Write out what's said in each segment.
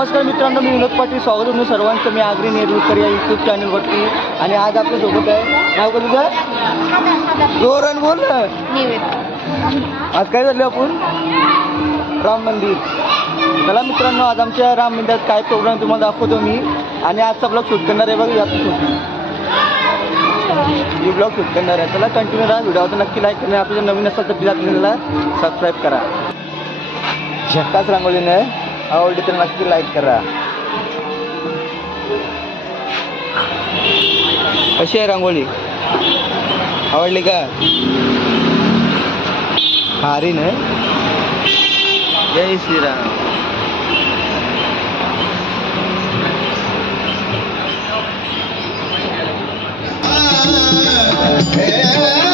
नमस्कार मित्रांनो मी विनोद पाटील. स्वागत आहे सर्वांचं. मी आगरी नेरुळकर या यूट्यूब चॅनलवरती आणि आज आपल्यासोबत आहे नाव का तुझं? जोरण बोल. ना आज काय झालं आपण? राम मंदिर. चला मित्रांनो आज आमच्या राम मंदिरात काय प्रोग्राम तुम्हाला दाखवतो मी. आणि आजचा ब्लॉग शूट करणार आहे बघा यात मी ब्लॉग शूट करणार आहे. चला कंटिन्यू राहा. व्हिडिओ नक्की लाईक करा. आपल्याला नवीन असेल तर प्लीज आपल्याला सबस्क्राईब करा. झक्काच रांगोळीने आवडली तर नक्की लाईक करा कशी आहे रांगोळी आवडली का हारी ना जय श्रीराम धन्यवाद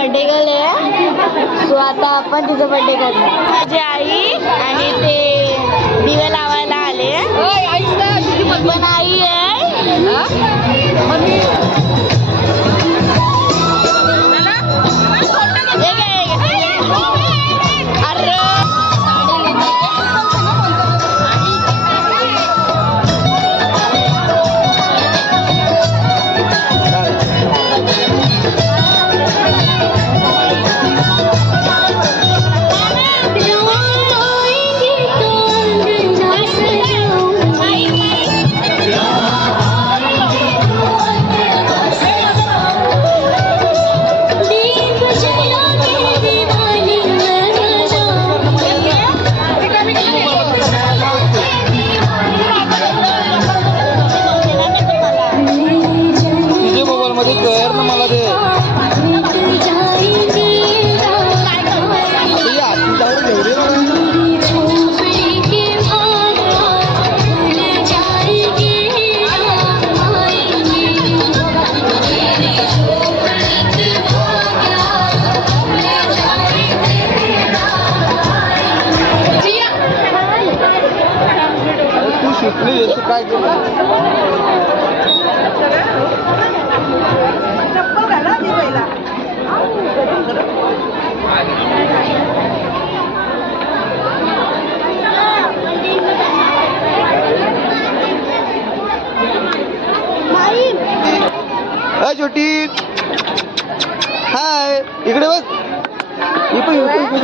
बर्थडे गर्ल आहे. सो आता आपण तिचा बर्थडे करणार माझी आई आणि ते दिवे लावायला आले. पण आई आहे.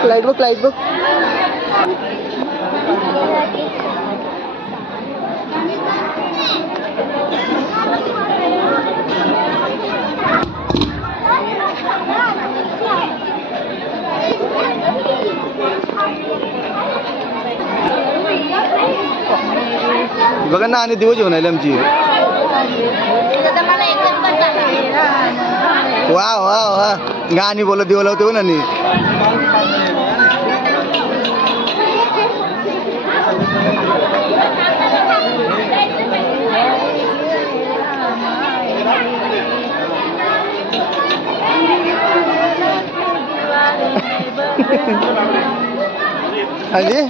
पण इकडे लाइट बघ लाइट बघ बघा ना आणि दिवस जेवण आले आमची मला एकच बस वा वा वा गाणी बोलत दिवं लावते ना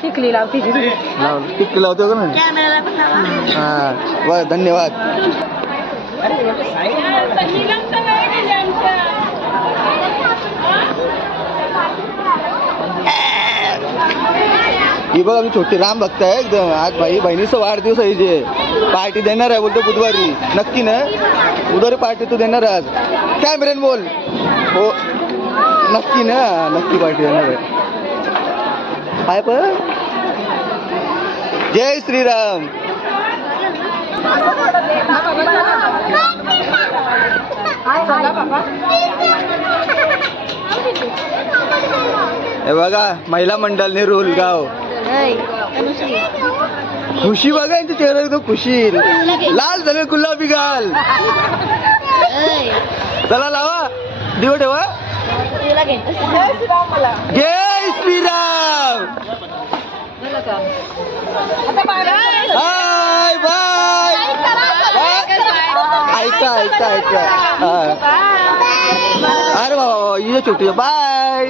टिकली लावती लावतो का हा वा धन्यवाद। ही बघ आम्ही छोटी राम भक्त आहे एकदम. आज भाई बहिणीचा वाढदिवस आहे जे. पार्टी देणार आहे बोलतो बुधवारी. नक्की ना? बुधवारी पार्टी तू देणार आज. काय मिळेल बोल. हो. नक्की ना नक्की पार्टी देणार आहे. काय पण. जय श्रीराम. हे बघा महिला मंडळ नेरूल गाव. खुशी बघा यांच्या चेहरा एकदम खुशी. लाल झाले गुलाबी गाल. चला लावा दिव ठेवा. जय श्रीराम बाय बाय ऐका ऐका ऐका हा. अरे बाबा बाबा ये छोटी बाय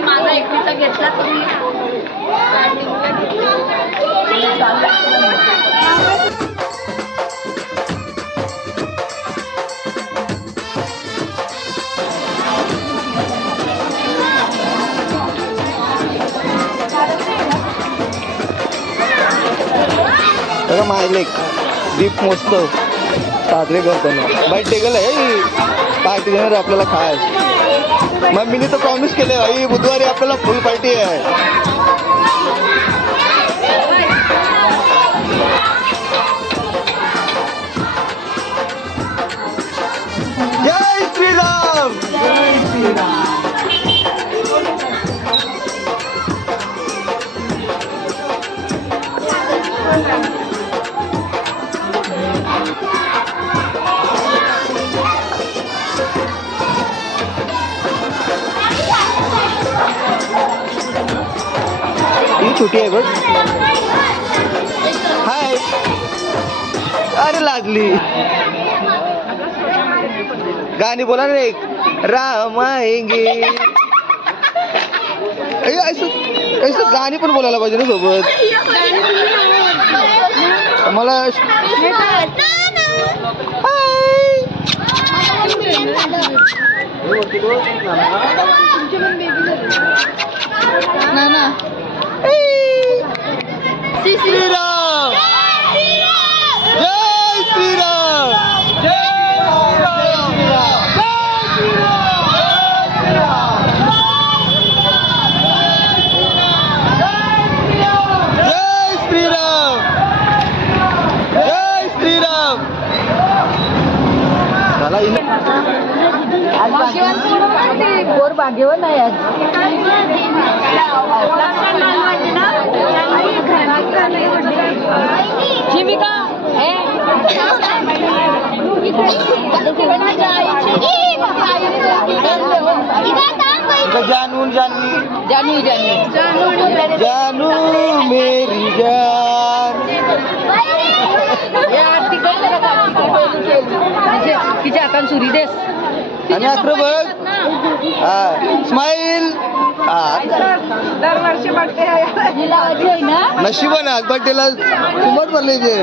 माझा एकटीचा घेतला तुम्ही सगळं मायलेक डीप मस्त. साजरे करताना बाई टेकल आहे. पार्टी देणार आपल्याला खास. मम्मीने तर प्रॉमिस केलं भाई बुधवारी आपल्याला फुल पार्टी आहे. जय श्रीराम. जय श्रीराम. बघ हाय। अरे लागली गाणी बोला ना एक। राम आएंगे। अय्यो, ऐसं ऐसं गाणी पण बोलायला पाहिजे ना सोबत. मला श्रीराम जय श्रीराम जय श्रीराम जय श्रीराम चला इन- गोर भाग्यवान आहे आज इथं जानून जानवी जानू जानू। जानू मेरी जान। तिच्या हातान सुरी देस। आणि अकरा बघ. स्माईल. दरवर्षी ना नशिबान आज बड्डेला सुमट भरले जे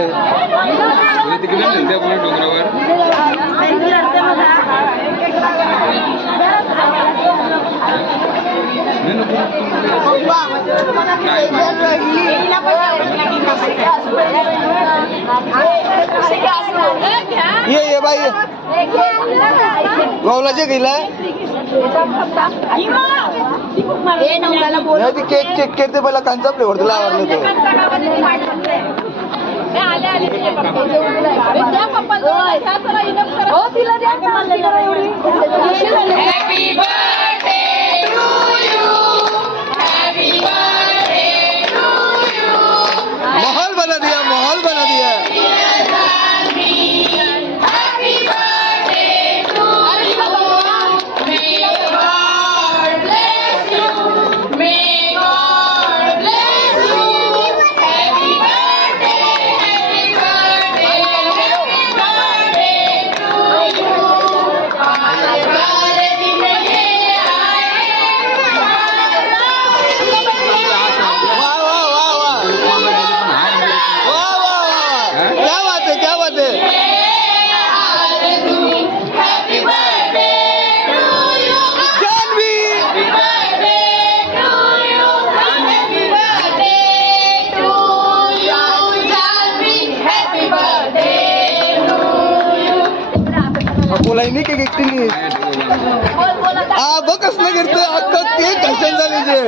ये ये बाई. ये. गवलाचे गेला ए नवऱ्याला बोल नाही ते केक चेक करते पहिला कांचा फ्लेवर तुला आवडलं तो. हो तिला माहौल आ बघ कसलं करतोय. अख्खा केक झाले जे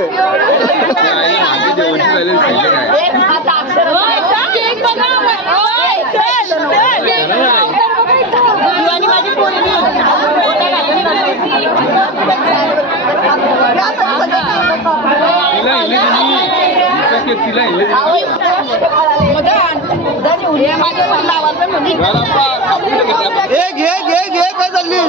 घे घे घे काय चालली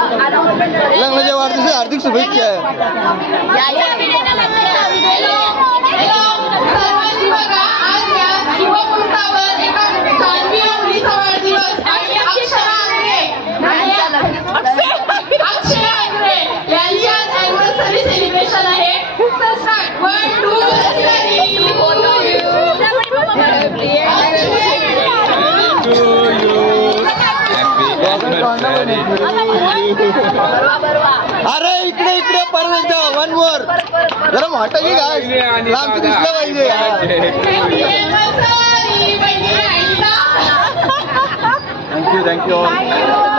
लग्नाच्या वाढदिवशी हार्दिक शुभेच्छा अरे इकडे इकडे परत एकदा वन मोर जरा मोठा घे काय लांबचं दिसलं पाहिजे थँक्यू थँक्यू